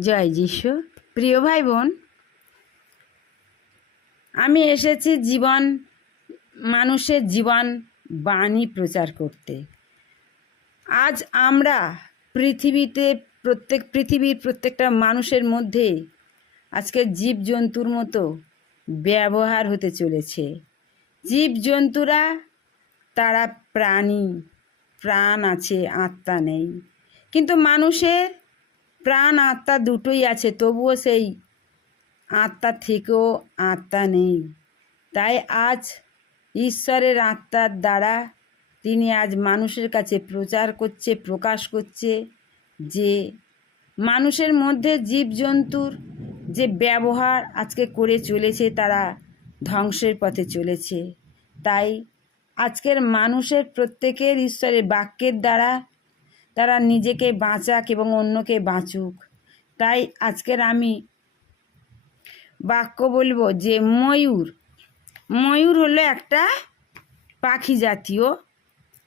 জয় যিশু। প্রিয় ভাই বোন আমি এসেছি জীবন, মানুষের জীবন বাণী প্রচার করতে। আজ আমরা পৃথিবীতে প্রত্যেক, পৃথিবীর প্রত্যেকটা মানুষের মধ্যে আজকে জীবজন্তুর মতো ব্যবহার হতে চলেছে। জীবজন্তুরা, তারা প্রাণী, প্রাণ আছে, আত্মা নেই। কিন্তু মানুষের প্রাণ আত্মা দুটোই আছে, তবুও সেই আত্মা থেকেও আত্মা নেই। তাই আজ ঈশ্বরের আত্মার দ্বারা তিনি আজ মানুষের কাছে প্রচার করছে, প্রকাশ করছে যে মানুষের মধ্যে জীবজন্তুর যে ব্যবহার আজকে করে চলেছে, তারা ধ্বংসের পথে চলেছে। তাই আজকের মানুষের প্রত্যেকের ঈশ্বরের বাক্যের দ্বারা তারা নিজেকে বাঁচাক এবং অন্যকে বাঁচুক। তাই আজকের আমি বাক্য বলব যে ময়ূর ময়ূর হলো একটা পাখি জাতীয়,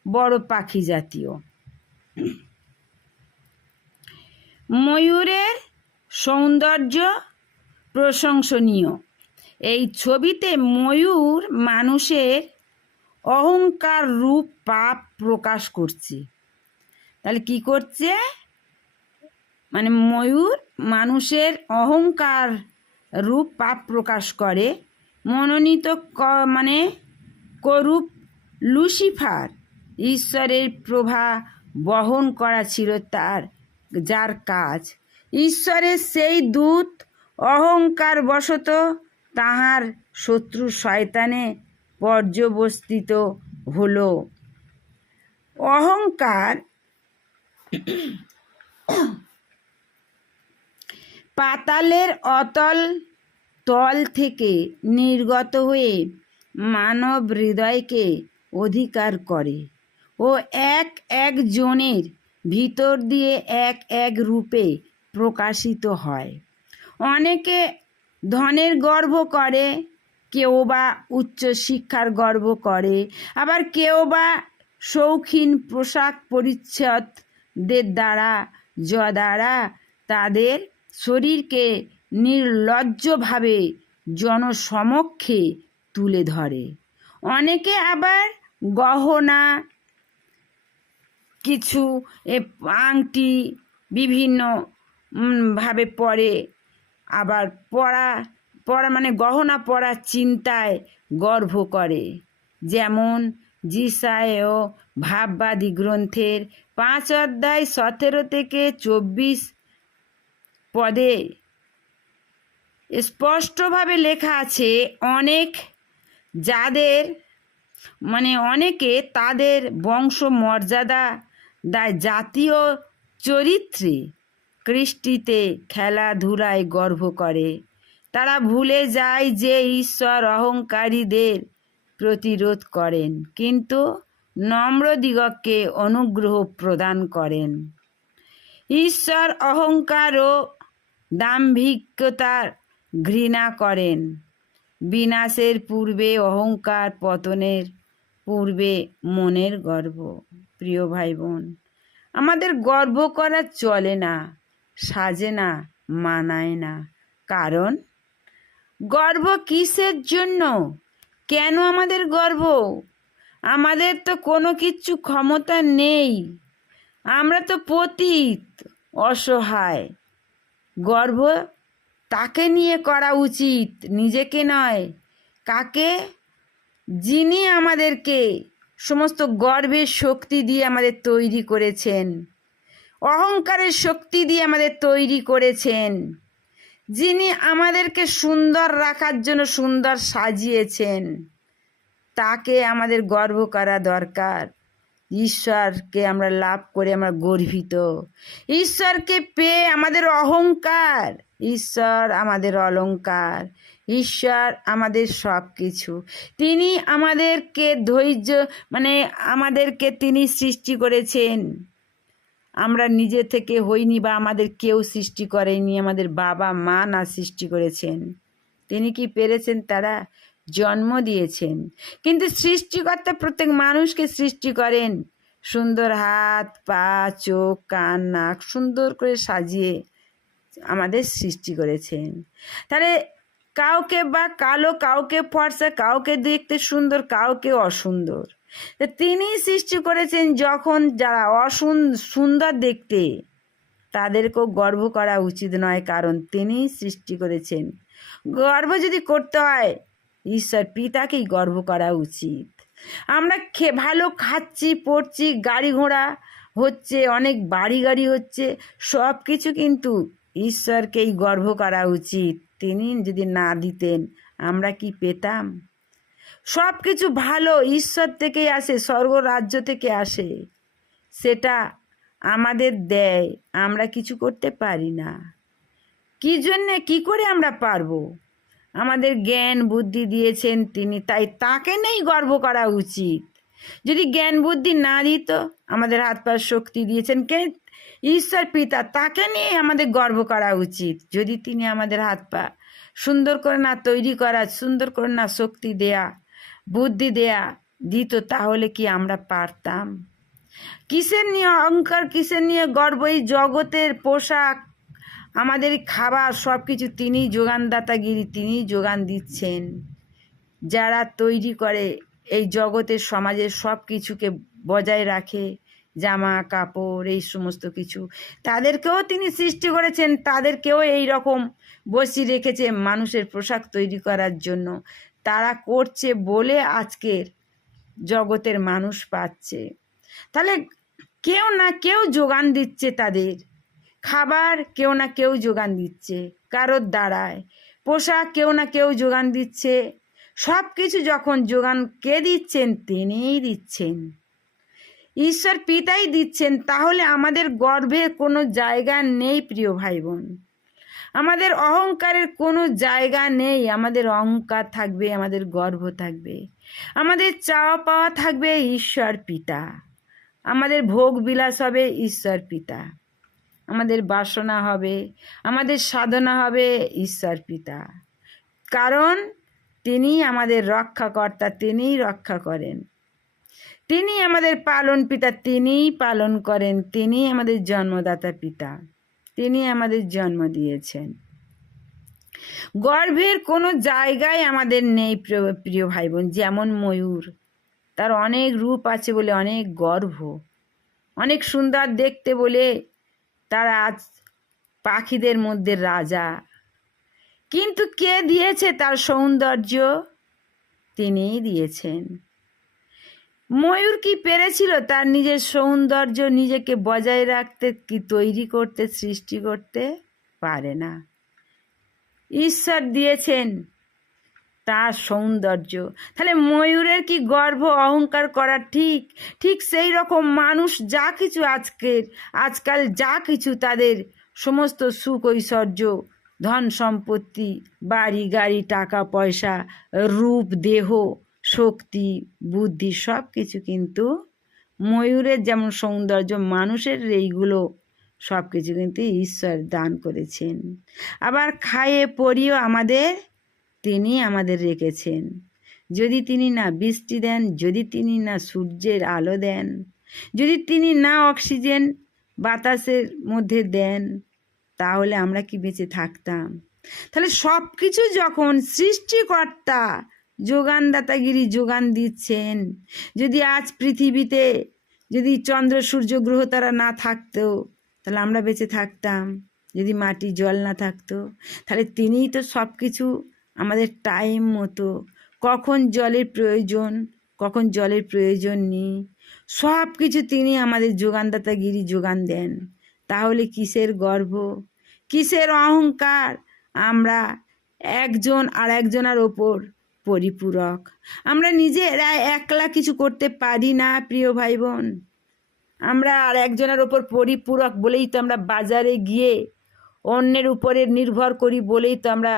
বড় পাখি জাতীয়। ময়ূরের সৌন্দর্য প্রশংসনীয়। এই ছবিতে ময়ূর মানুষের অহংকার রূপ পাপ প্রকাশ করছে। তাহলে কি করছে? মানে ময়ূর মানুষের অহংকার রূপ পাপ প্রকাশ করে। মনোনীত ক- মানে করূপ লুসিফার ঈশ্বরের প্রভা বহন করা ছিল তার, যার কাজ। ঈশ্বরের সেই দূত অহংকার বশত তাহার শত্রু শয়তানে পর্যবস্থিত হলো। অহংকার পাতালের অতল তল থেকে নির্গত হয়ে মানব হৃদয়কে অধিকার করে ও এক এক জনের ভিতর দিয়ে এক এক রূপে প্রকাশিত হয়। অনেকে ধনের গর্ব করে, কেউ বা উচ্চ শিক্ষার গর্ব করে, আবার কেউ বা শৌখিন পোশাক পরিচ্ছদদের দ্বারা য দ্বারা তাদের শরীরকে নির্লজ্জভাবে জনসমক্ষে তুলে ধরে। অনেকে আবার গহনা, কিছু এ আংটি বিভিন্ন ভাবে পরে। আবার পড়া পড়া মানে গহনা পরার চিন্তায় গর্ভ করে। যেমন জিসায় ও ভাববাদী গ্রন্থের পাঁচ অধ্যায় সতেরো থেকে চব্বিশ পদে স্পষ্টভাবে লেখা আছে, অনেক যাদের মানে অনেকে তাদের বংশ মর্যাদা দায় জাতীয় চরিত্রে কৃষ্টিতে খেলাধুলায় গর্ব করে। তারা ভুলে যায় যে ঈশ্বর অহংকারীদের প্রতিরোধ করেন। কিন্তু নম্রদিগকে অনুগ্রহ প্রদান করেন। ঈশ্বর অহংকার ও দাম্ভিকতার ঘৃণা করেন। বিনাশের পূর্বে অহংকার, পতনের পূর্বে মনের গর্ব। প্রিয় ভাই বোন আমাদের গর্ব করা চলে না, সাজে না, মানায় না। কারণ গর্ব কিসের জন্য? কেন আমাদের গর্ব? আমাদের তো কোনো কিচ্ছু ক্ষমতা নেই। আমরা তো পতীত, অসহায়। গর্ব তাকে নিয়ে করা উচিত, নিজেকে নয়। কাকে? যিনি আমাদেরকে সমস্ত গর্বের শক্তি দিয়ে আমাদের তৈরি করেছেন। অহংকারের শক্তি দিয়ে আমাদের তৈরি করেছেন। যিনি আমাদেরকে সুন্দর রাখার জন্য সুন্দর সাজিয়েছেন। তাকে আমাদের গর্ব করা দরকার। ঈশ্বরকে আমরা লাভ করে আমরা গর্বিত। ঈশ্বরকে পেয়ে আমাদের অহংকার। ঈশ্বর আমাদের অলংকার। ঈশ্বর আমাদের সব কিছু তিনি আমাদেরকে ধৈর্য মানে আমাদেরকে তিনি সৃষ্টি করেছেন। আমরা নিজে থেকে হইনি বা আমাদের কেউ সৃষ্টি করেনি, আমাদের বাবা মা না সৃষ্টি করেছেন। তিনি কি পেরেছেন তারা? জন্ম দিয়েছেন। কিন্তু সৃষ্টিকর্তা প্রত্যেক মানুষকে সৃষ্টি করেন। সুন্দর হাত, পা, চোখ, কান, নাক সুন্দর করে সাজিয়ে আমাদের সৃষ্টি করেছেন। তাহলে কাউকে বা কালো, কাউকে ফর্সা, কাউকে দেখতে সুন্দর, কাউকে অসুন্দর। তিনি সৃষ্টি করেছেন যখন যারা অসুন, সুন্দর দেখতে, তাদেরকেও গর্ব করা উচিত নয়, কারণ তিনি সৃষ্টি করেছেন। গর্ব যদি করতে হয় ঈশ্বর পিতাকেই গর্ব করা উচিত। আমরা খে, ভালো খাচ্ছি, পড়ছি, গাড়ি ঘোড়া হচ্ছে, অনেক বাড়ি গাড়ি হচ্ছে, সব কিছু কিন্তু ঈশ্বরকেই গর্ব করা উচিত। তিনি যদি না দিতেন, আমরা কি পেতাম? সব কিছু ভালো ঈশ্বর থেকেই আসে, স্বর্গ রাজ্য থেকে আসে। সেটা আমাদের দেয়, আমরা কিছু করতে পারি না। কি জন্যে, কি করে আমরা পারব? আমাদের জ্ঞান বুদ্ধি দিয়েছেন তিনি, তাই তাকে নেই গর্ব করা উচিত। যদি জ্ঞান বুদ্ধি না দিত, আমাদের হাত পা শক্তি দিয়েছেন কে? ঈশ্বর পিতা, তাকে নিয়ে আমাদের গর্ব করা উচিত। যদি তিনি আমাদের হাত পা সুন্দর করে না তৈরি করা, সুন্দর করে না শক্তি দেয়া, বুদ্ধি দেয়া দিত, তাহলে কি আমরা পারতাম? কিসের নিয়ে অহংকার, কিসের নিয়ে গর্ব? এই জগতের পোশাক আমাদের খাবার সব কিছু তিনি যোগানদাতাগিরি তিনি যোগান দিচ্ছেন। যারা তৈরি করে এই জগতের, সমাজের সব কিছুকে বজায় রাখে, জামা, কাপড়, এই সমস্ত কিছু, তাদেরকেও তিনি সৃষ্টি করেছেন, তাদেরকেও এই রকম বসিয়ে রেখেছে মানুষের পোশাক তৈরি করার জন্য। তারা করছে বলে আজকের জগতের মানুষ পাচ্ছে। তাহলে কেউ না কেউ যোগান দিচ্ছে তাদের। খাবার কেউ না কেউ যোগান দিচ্ছে, কারোর দ্বারায়। পোশাক কেউ না কেউ যোগান দিচ্ছে। সব কিছু যখন যোগান কে দিচ্ছেন? তিনিই দিচ্ছেন। ঈশ্বর পিতাই দিচ্ছেন, তাহলে আমাদের গর্বের কোনো জায়গা নেই, প্রিয় ভাই বোন আমাদের অহংকারের কোনো জায়গা নেই, আমাদের অহংকার থাকবে, আমাদের গর্ব থাকবে। আমাদের চাওয়া পাওয়া থাকবে ঈশ্বর পিতা। আমাদের ভোগ বিলাস হবে ঈশ্বর পিতা। আমাদের বাসনা হবে, আমাদের সাধনা হবে ঈশ্বর পিতা। কারণ তিনি আমাদের রক্ষাকর্তা, তিনিই রক্ষা করেন। তিনি আমাদের পালন পিতা, তিনিই পালন করেন তিনি আমাদের জন্মদাতা পিতা তিনি আমাদের জন্ম দিয়েছেন। গর্ভের কোনো জায়গায় আমাদের নেই প্রিয় ভাই বোন যেমন ময়ূর। তার অনেক রূপ আছে বলে অনেক গর্ভ। অনেক সুন্দর দেখতে বলে তারা আজ পাখিদের মধ্যে রাজা। কিন্তু কে দিয়েছে তার সৌন্দর্য? তিনিই দিয়েছেন। ময়ূর কি পেরেছিল তার নিজের সৌন্দর্য নিজেকে বজায় রাখতে, কি তৈরি করতে, সৃষ্টি করতে? পারে না। ঈশ্বর দিয়েছেন তার সৌন্দর্য। তাহলে ময়ূরের কি গর্ব অহংকার করা ঠিক? ঠিক সেই রকম মানুষ যা কিছু আজকের, আজকাল যা কিছু তাদের সমস্ত সুখ ঐশ্বর্য, ধন সম্পত্তি, বাড়ি, গাড়ি, টাকা, পয়সা, রূপ, দেহ, শক্তি, বুদ্ধি সব কিছু কিন্তু ময়ূরের যেমন সৌন্দর্য, মানুষের এইগুলো সব কিছু কিন্তু ঈশ্বর দান করেছেন। আবার খায়ে পরিও আমাদের তিনি আমাদের রেখেছেন। যদি তিনি না বৃষ্টি দেন, যদি তিনি না সূর্যের আলো দেন, যদি তিনি না অক্সিজেন বাতাসের মধ্যে দেন, তাহলে আমরা কি বেঁচে থাকতাম? তাহলে সব কিছু যখন সৃষ্টিকর্তা যোগানদাতাগিরি যোগান দিচ্ছেন, যদি আজ পৃথিবীতে যদি চন্দ্র, সূর্য, গ্রহ তারা না থাকতো, তাহলে আমরা বেঁচে থাকতাম। যদি মাটি, জল না থাকতো, তাহলে তিনিই তো সব কিছু আমাদের টাইম মতো। কখন জলের প্রয়োজন, কখন জলের প্রয়োজন নেই। সব কিছু তিনি আমাদের যোগানদাতাগিরি যোগান দেন। তাহলে কিসের গর্ব? কিসের অহংকার? আমরা একজন আর একজনের ওপর পরিপূরক। আমরা নিজেরা একলা কিছু করতে পারি না, প্রিয় ভাই বোন আমরা আর একজনের ওপর পরিপূরক বলেই তো আমরা বাজারে গিয়ে অন্যের উপরে নির্ভর করি বলেই তো আমরা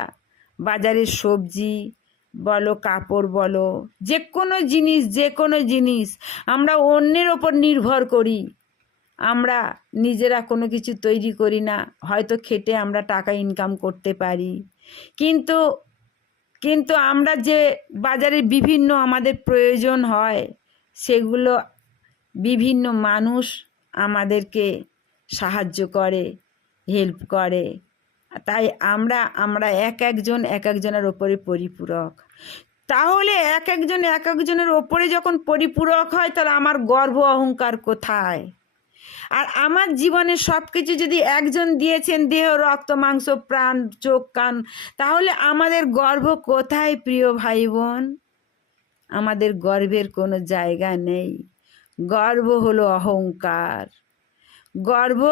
বাজারের সবজি বলো, কাপড় বলো যে কোনো জিনিস যে কোনো জিনিস আমরা অন্যের ওপর নির্ভর করি। আমরা নিজেরা কোনো কিছু তৈরি করি না, হয়তো খেটে আমরা টাকা ইনকাম করতে পারি। কিন্তু কিন্তু আমরা যে বাজারে বিভিন্ন আমাদের প্রয়োজন হয়, সেগুলো বিভিন্ন মানুষ আমাদেরকে সাহায্য করে হেল্প করে। তাই আমরা আমরা এক একজন, এক একজনের ওপরে পরিপূরক। তাহলে এক একজন, এক একজনের ওপরে যখন পরিপূরক হয়, তাহলে আমার গর্ব অহংকার কোথায়? আর আমার জীবনে সব কিছু যদি একজন দিয়েছেন, দেহ, রক্ত, মাংস, প্রাণ, চোখ, কান, তাহলে আমাদের গর্ব কোথায় প্রিয় ভাই বোন আমাদের গর্বের কোনো জায়গা নেই। গর্ব হলো অহংকার। গর্ব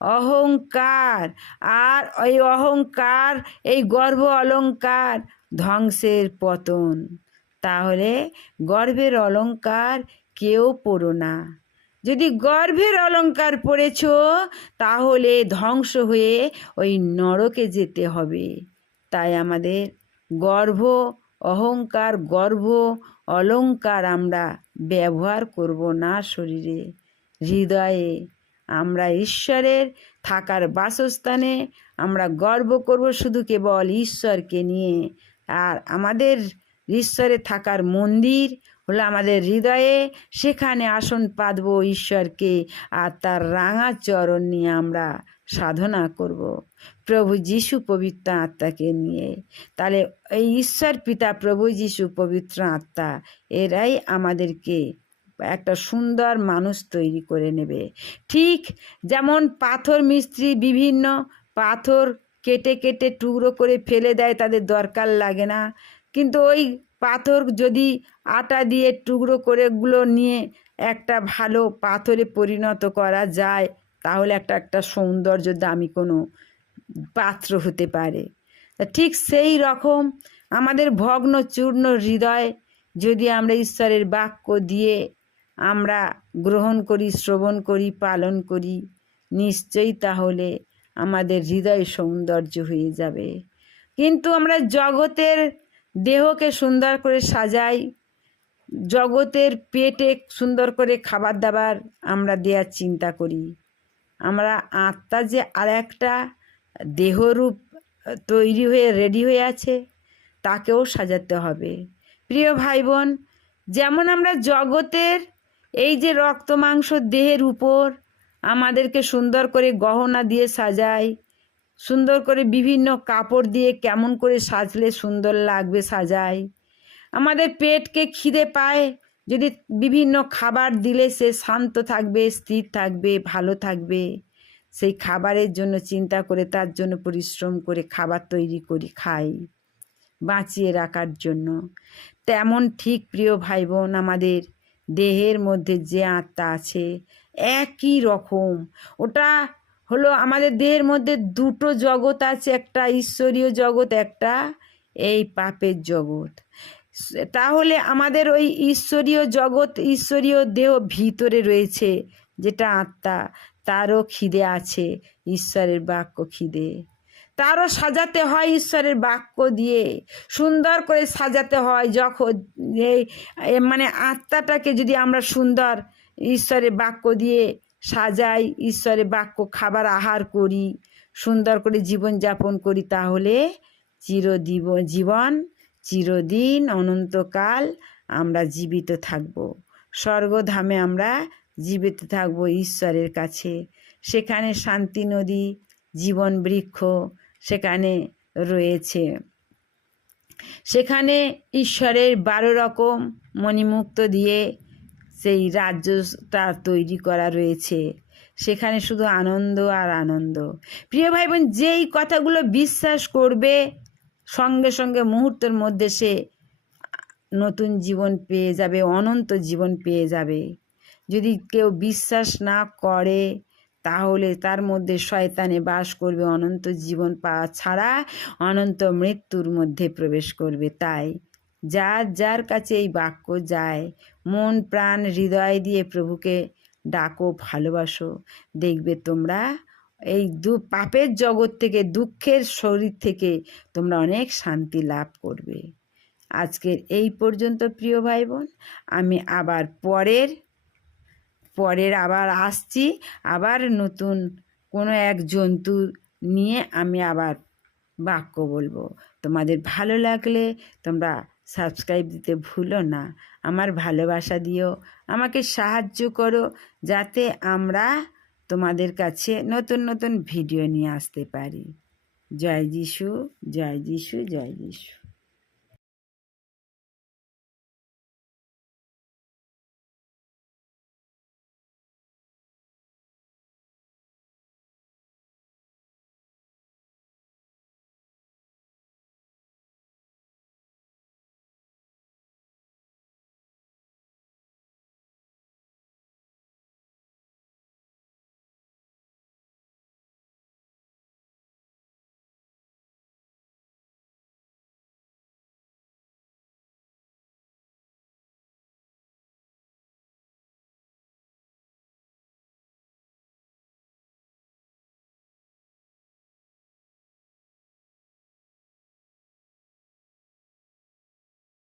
অহংকার। আর ওই অহংকার, এই গর্ব অলংকার ধ্বংসের পতন। তাহলে গর্বের অলংকার কেউ পড়ো না। যদি গর্ভের অলংকার পড়েছ, তাহলে ধ্বংস হয়ে ওই নরকে যেতে হবে। তাই আমাদের গর্ভ, অহংকার, গর্ভ, অলংকার আমরা ব্যবহার করব না শরীরে। হৃদয়ে আমরা ঈশ্বরের থাকার বাসস্থানে আমরা গর্ব করব শুধু কেবল ঈশ্বরকে নিয়ে। আর আমাদের ঈশ্বরে থাকার মন্দির হলো আমাদের হৃদয়ে। সেখানে আসন পাতব ঈশ্বরকে আর তার রাঙা চরণ নিয়ে আমরা সাধনা করব। প্রভু যিশু পবিত্র আত্মাকে নিয়ে। তাহলে এই ঈশ্বর পিতা প্রভু যিশু পবিত্র আত্মা, এরাই আমাদেরকে একটা সুন্দর মানুষ তৈরি করে নেবে। ঠিক যেমন পাথর মিস্ত্রি বিভিন্ন পাথর কেটে কেটে টুকরো করে ফেলে দেয়, তাদের দরকার লাগে না। কিন্তু ওই পাথর যদি আটা দিয়ে টুকরো করে গুলো নিয়ে একটা ভালো পাথরে পরিণত করা যায়, তাহলে একটা একটা সৌন্দর্য দামি কোনো পাত্র হতে পারে। ঠিক সেই রকম আমাদের ভগ্ন চূর্ণ হৃদয় যদি আমরা ঈশ্বরের বাক্য দিয়ে আমরা গ্রহণ করি, শ্রবণ করি, পালন করি, নিশ্চয়ই তাহলে আমাদের হৃদয় সৌন্দর্য হয়ে যাবে। কিন্তু আমরা জগতের দেহকে সুন্দর করে সাজাই, জগতের পেটে সুন্দর করে খাবার দাবার আমরা দেওয়ার চিন্তা করি। আমরা আত্মা যে আর একটা দেহরূপ তৈরি হয়ে রেডি হয়ে আছে, তাকেও সাজাতে হবে। প্রিয় ভাই বোন যেমন আমরা জগতের এই যে রক্ত মাংস দেহের উপর আমাদেরকে সুন্দর করে গহনা দিয়ে সাজাই সুন্দর করে বিভিন্ন কাপড় দিয়ে কেমন করে সাজলে সুন্দর লাগবে সাজাই আমাদের পেটকে খিদে পায়, যদি বিভিন্ন খাবার দিলে সে শান্ত থাকবে, স্থির থাকবে, ভালো থাকবে। সেই খাবারের জন্য চিন্তা করে, তার জন্য পরিশ্রম করে খাবার তৈরি করি, খাই, বাঁচিয়ে রাখার জন্য। তেমন ঠিক প্রিয় ভাই বোন আমাদের দেহের মধ্যে যে আত্মা আছে, একই রকম। ওটা হলো আমাদের দেহের মধ্যে দুটো জগৎ আছে, একটা ঈশ্বরীয় জগৎ, একটা এই পাপের জগৎ। তাহলে আমাদের ওই ঈশ্বরীয় জগৎ, ঈশ্বরীয় দেহ ভিতরে রয়েছে যেটা আত্মা। তারও খিদে আছে, ঈশ্বরের বাক্য খিদে। তারও সাজাতে হয় ঈশ্বরের বাক্য দিয়ে। সুন্দর করে সাজাতে হয় যখন এই মানে আত্মাটাকে যদি আমরা সুন্দর ঈশ্বরের বাক্য দিয়ে সাজাই, ঈশ্বরের বাক্য খাবার আহার করি, সুন্দর করে জীবনযাপন করি, তাহলে চিরদীব, জীবন চিরদিন অনন্তকাল আমরা জীবিত থাকব। স্বর্গধামে আমরা জীবিত থাকব ঈশ্বরের কাছে। সেখানে শান্তি নদী, জীবন বৃক্ষ সেখানে রয়েছে। সেখানে ঈশ্বরের বারো রকম মণিমুক্ত দিয়ে সেই রাজ্যটা তৈরি করা রয়েছে। সেখানে শুধু আনন্দ আর আনন্দ। প্রিয় ভাই বোন যেই কথাগুলো বিশ্বাস করবে, সঙ্গে সঙ্গে মুহূর্তের মধ্যে সে নতুন জীবন পেয়ে যাবে, অনন্ত জীবন পেয়ে যাবে। যদি কেউ বিশ্বাস না করে তাহলে তার মধ্যে শয়তানে বাস করবে, অনন্ত জীবন পাওয়া ছাড়া অনন্ত মৃত্যুর মধ্যে প্রবেশ করবে। তাই যার যার কাছে এই বাক্য যায়, মন প্রাণ হৃদয় দিয়ে প্রভুকে ডাকো, ভালোবাসো। দেখবে তোমরা এই দু, পাপের জগৎ থেকে, দুঃখের শরীর থেকে তোমরা অনেক শান্তি লাভ করবে। আজকের এই পর্যন্ত প্রিয় ভাই বোন আমি আবার পরের পরের আবার আসছি, আবার নতুন কোনো এক জন্তু নিয়ে আমি আবার বাক্য বলব। তোমাদের ভালো লাগলে তোমরা সাবস্ক্রাইব দিতে ভুলো না। আমার ভালোবাসা দিও, আমাকে সাহায্য করো যাতে আমরা তোমাদের কাছে নতুন নতুন ভিডিও নিয়ে আসতে পারি। জয় যিশু জয় যিশু জয় যিশু।